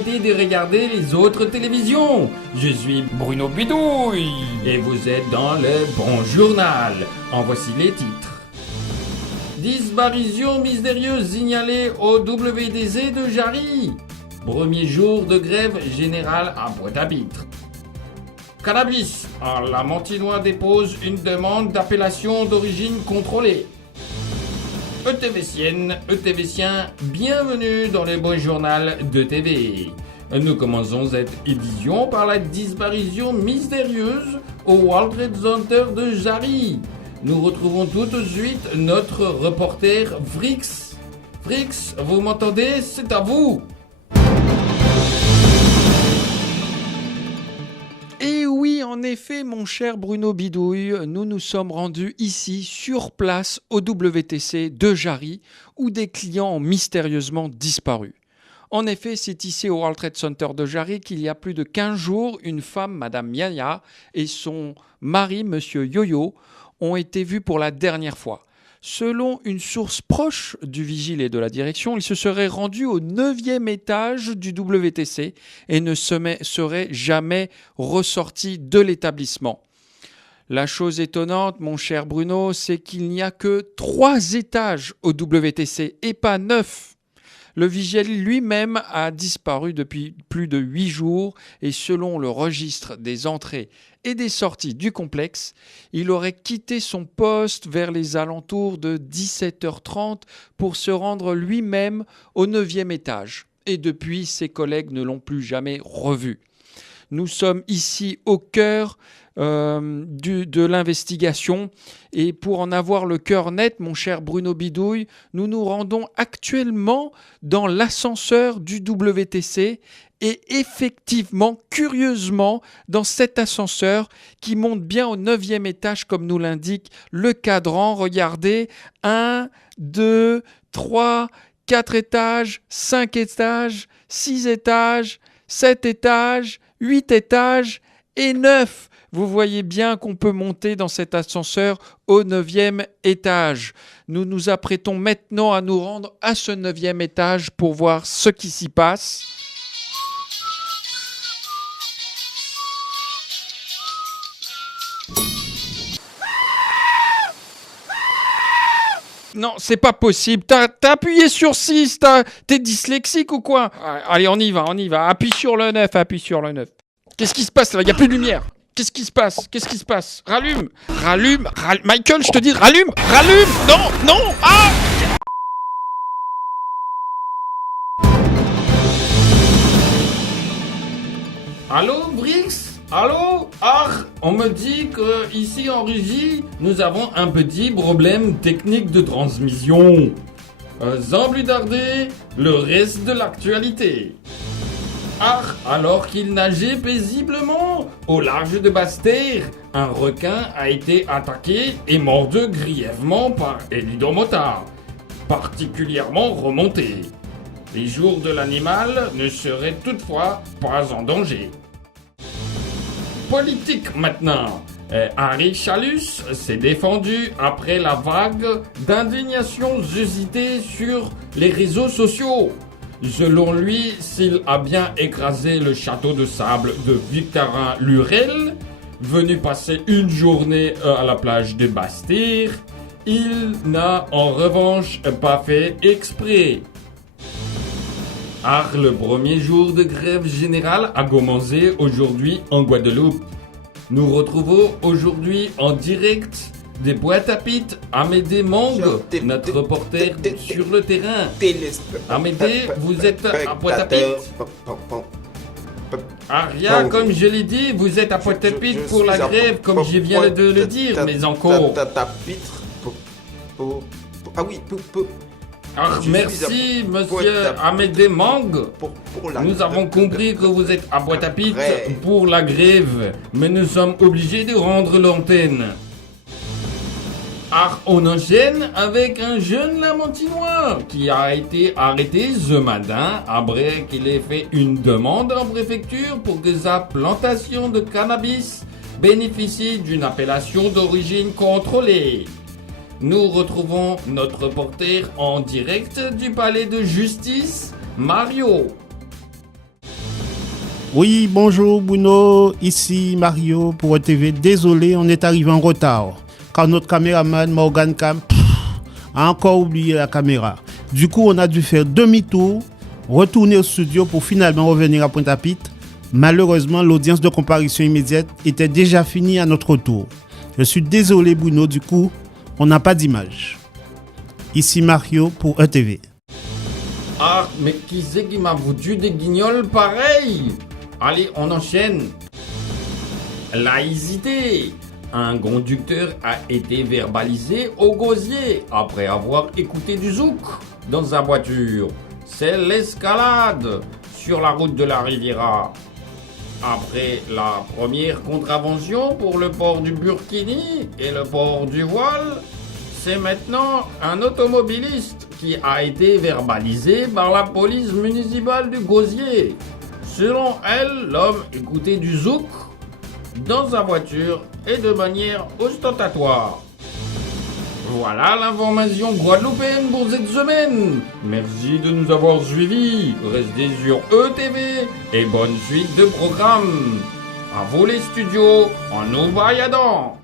arrêter de regarder les autres télévisions. Je suis Bruno Bidouille et vous êtes dans le bon journal. En voici les titres. Disparition mystérieuse signalée au WTC de Jarry. Premier jour de grève générale à Pointe-à-Pitre. Cannabis. La Montinois dépose une demande d'appellation d'origine contrôlée. ETVciens, bienvenue dans le bon journal de TV. Nous commençons cette édition par la disparition mystérieuse au World Trade Center de Jarry. Nous retrouvons tout de suite notre reporter Vrix. Vrix, vous m'entendez? C'est à vous. Et oui, en effet, mon cher Bruno Bidouille, nous nous sommes rendus ici, sur place, au WTC de Jarry, où des clients ont mystérieusement disparu. En effet, c'est ici au World Trade Center de Jarry qu'il y a plus de 15 jours, une femme, Madame Yaya, et son mari, Monsieur Yo-Yo, ont été vus pour la dernière fois. Selon une source proche du vigile et de la direction, ils se seraient rendus au 9e étage du WTC et ne seraient jamais ressortis de l'établissement. La chose étonnante, mon cher Bruno, c'est qu'il n'y a que 3 étages au WTC et pas 9. Le vigile lui-même a disparu depuis plus de 8 jours et selon le registre des entrées et des sorties du complexe, il aurait quitté son poste vers les alentours de 17h30 pour se rendre lui-même au 9e étage. Et depuis, ses collègues ne l'ont plus jamais revu. Nous sommes ici au cœur de l'investigation et pour en avoir le cœur net, mon cher Bruno Bidouille, nous nous rendons actuellement dans l'ascenseur du WTC et effectivement, curieusement, dans cet ascenseur qui monte bien au 9e étage comme nous l'indique le cadran, regardez, 1, 2, 3, 4 étages, 5 étages, 6 étages, 7 étages, 8 étages et 9. Vous voyez bien qu'on peut monter dans cet ascenseur au 9e étage. Nous nous apprêtons maintenant à nous rendre à ce 9e étage pour voir ce qui s'y passe. Non, c'est pas possible. T'as appuyé sur 6. T'es dyslexique ou quoi? Allez, on y va. Appuie sur le 9. Qu'est-ce qui se passe là? Il n'y a plus de lumière. Qu'est-ce qui se passe? Rallume. Michael, je te dis, rallume. Non. Ah! Allô, Brix? Allô? On me dit que ici en régie, nous avons un petit problème technique de transmission. Sans plus tarder, le reste de l'actualité. Alors qu'il nageait paisiblement au large de Basse-Terre, un requin a été attaqué et mordu grièvement par Elidomota, particulièrement remonté. Les jours de l'animal ne seraient toutefois pas en danger. Politique maintenant. Harry Chalus s'est défendu après la vague d'indignation suscitée sur les réseaux sociaux. Selon lui, s'il a bien écrasé le château de sable de Victorin Lurel, venu passer une journée à la plage de Basse-Terre, il n'a en revanche pas fait exprès. Le premier jour de grève générale a commencé aujourd'hui en Guadeloupe. Nous retrouvons aujourd'hui en direct des Pointe-à-Pitre Amédée Mang, notre reporter sur le terrain. Amédée, vous êtes à Pointe-à-Pitre? Aria, comme je l'ai dit, vous êtes à Pointe-à-Pitre pour la grève, comme je viens de le dire, mais encore. Ah oui, merci, monsieur Amédée Mang. Nous avons compris que vous êtes à Pointe-à-Pitre pour la grève, mais nous sommes obligés de rendre l'antenne. On enchaîne avec un jeune Lamontinois qui a été arrêté ce matin après qu'il ait fait une demande en préfecture pour que sa plantation de cannabis bénéficie d'une appellation d'origine contrôlée. Nous retrouvons notre reporter en direct du palais de justice, Mario. Oui, bonjour Bruno, ici Mario pour ETV. Désolé, on est arrivé en retard car notre caméraman Morgan Cam a encore oublié la caméra. Du coup, on a dû faire demi-tour, retourner au studio pour finalement revenir à Pointe-à-Pitre. Malheureusement, l'audience de comparution immédiate était déjà finie à notre retour. Je suis désolé Bruno, du coup, on n'a pas d'image. Ici Mario pour ETV. Ah, mais qui c'est qui m'a foutu des guignols pareils? Allez, on enchaîne. Laïcité. Un conducteur a été verbalisé au gosier après avoir écouté du zouk dans sa voiture. C'est l'escalade sur la route de la Riviera. Après la première contravention pour le port du burkini et le port du voile, c'est maintenant un automobiliste qui a été verbalisé par la police municipale du Gosier. Selon elle, l'homme écoutait du zouk dans sa voiture et de manière ostentatoire. Voilà l'information guadeloupéenne pour cette semaine. Merci de nous avoir suivis. Restez sur ETV et bonne suite de programme. À vous les studios, en nous bailladant.